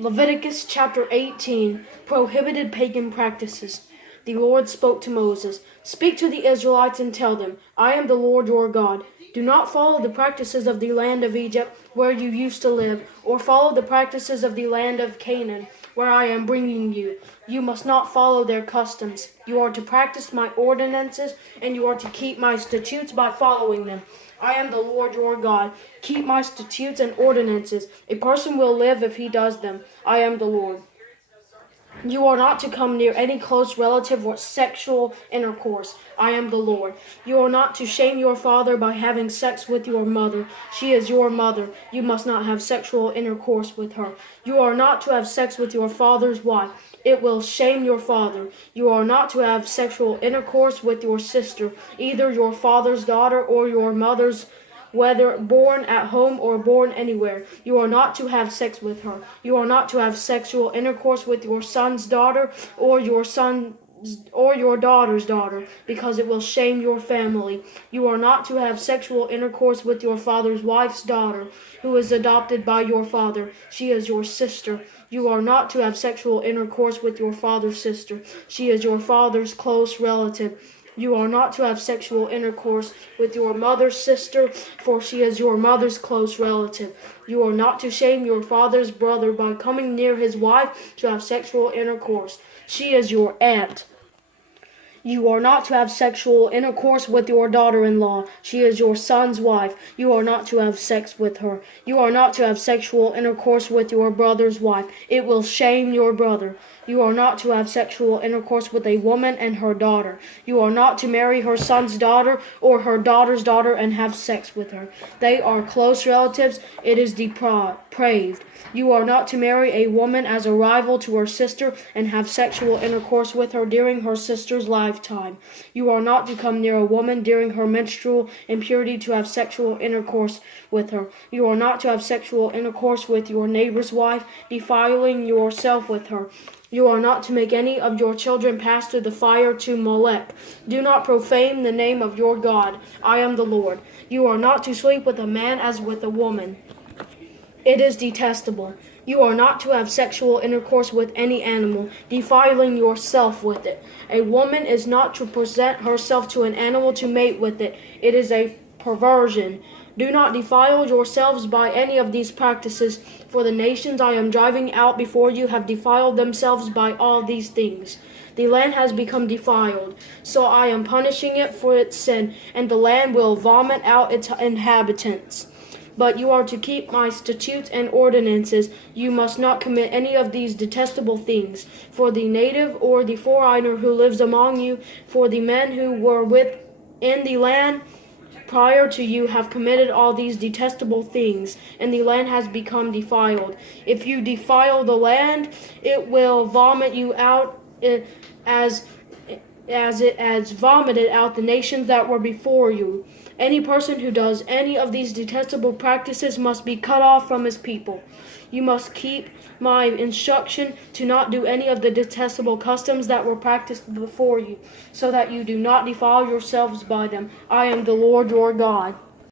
Leviticus Chapter 18, Prohibited Pagan Practices. The Lord spoke to Moses, "Speak to the Israelites and tell them, I am the Lord your God. Do not follow the practices of the land of Egypt, where you used to live, or follow the practices of the land of Canaan, where I am bringing you. You must not follow their customs. You are to practice my ordinances, and you are to keep my statutes by following them. I am the Lord your God. Keep my statutes and ordinances. A person will live if he does them. I am the Lord. You are not to come near any close relative or sexual intercourse. I am the Lord. You are not to shame your father by having sex with your mother. She is your mother. You must not have sexual intercourse with her. You are not to have sex with your father's wife. It will shame your father. You are not to have sexual intercourse with your sister, either your father's daughter or your mother's, whether born at home or born anywhere. You are not to have sex with her. You are not to have sexual intercourse with your son's daughter or your daughter's daughter, because it will shame your family. You are not to have sexual intercourse with your father's wife's daughter, who is adopted by your father. She is your sister. You are not to have sexual intercourse with your father's sister. She is your father's close relative. You are not to have sexual intercourse with your mother's sister, for she is your mother's close relative. You are not to shame your father's brother by coming near his wife to have sexual intercourse. She is your aunt. You are not to have sexual intercourse with your daughter-in-law. She is your son's wife. You are not to have sex with her. You are not to have sexual intercourse with your brother's wife. It will shame your brother. You are not to have sexual intercourse with a woman and her daughter. You are not to marry her son's daughter or her daughter's daughter and have sex with her. They are close relatives. It is depraved. You are not to marry a woman as a rival to her sister and have sexual intercourse with her during her sister's lifetime. You are not to come near a woman during her menstrual impurity to have sexual intercourse with her. You are not to have sexual intercourse with your neighbor's wife, defiling yourself with her. You are not to make any of your children pass through the fire to Molech. Do not profane the name of your God. I am the Lord. You are not to sleep with a man as with a woman. It is detestable. You are not to have sexual intercourse with any animal, defiling yourself with it. A woman is not to present herself to an animal to mate with it. It is a perversion. Do not defile yourselves by any of these practices, for the nations I am driving out before you have defiled themselves by all these things. The land has become defiled, so I am punishing it for its sin, and the land will vomit out its inhabitants. But you are to keep my statutes and ordinances. You must not commit any of these detestable things. For the native or the foreigner who lives among you, for the men who were within the land prior to you have committed all these detestable things, and the land has become defiled. If you defile the land, it will vomit you out as it has vomited out the nations that were before you. Any person who does any of these detestable practices must be cut off from his people. You must keep my instruction to not do any of the detestable customs that were practiced before you, so that you do not defile yourselves by them. I am the Lord your God.